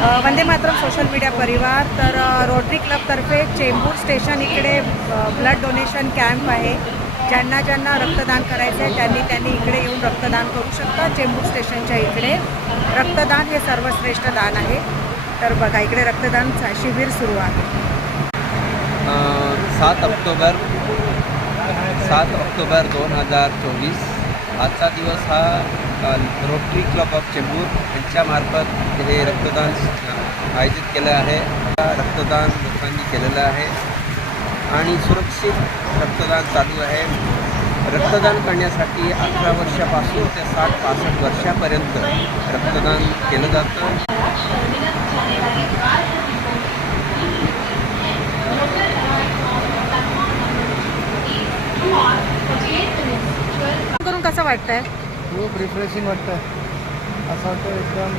Vande Mataram social media परिवार. तर rotary क्लबतर्फे Chembur station इकडे ब्लड डोनेशन कॅम्प आहे. ज्यांना ज्यांना रक्तदान करायचं आहे त्यांनी इकडे येऊन रक्तदान करू शकता. चेंबूर स्टेशनच्या इकडे रक्तदान हे सर्वश्रेष्ठ दान आहे. तर बघा इकडे रक्तदान शिबिर सुरू आहे. 7 ऑक्टोबर 2024 आजचा दिवस हा रोटरी क्लब ऑफ चेंबूर यांच्यामार्फत हे रक्तदान आयोजित केलं आहे. रक्तदान लोकांनी केलेलं आहे आणि सुरक्षित रक्तदान चालू आहे. रक्तदान करण्यासाठी 18 वर्षापासून ते 60-65 वर्षापर्यंत रक्तदान केलं जातं. करून कसं वाटतंय? खूप रिफ्रेशिंग वाटतं. असं वाटतं एकदम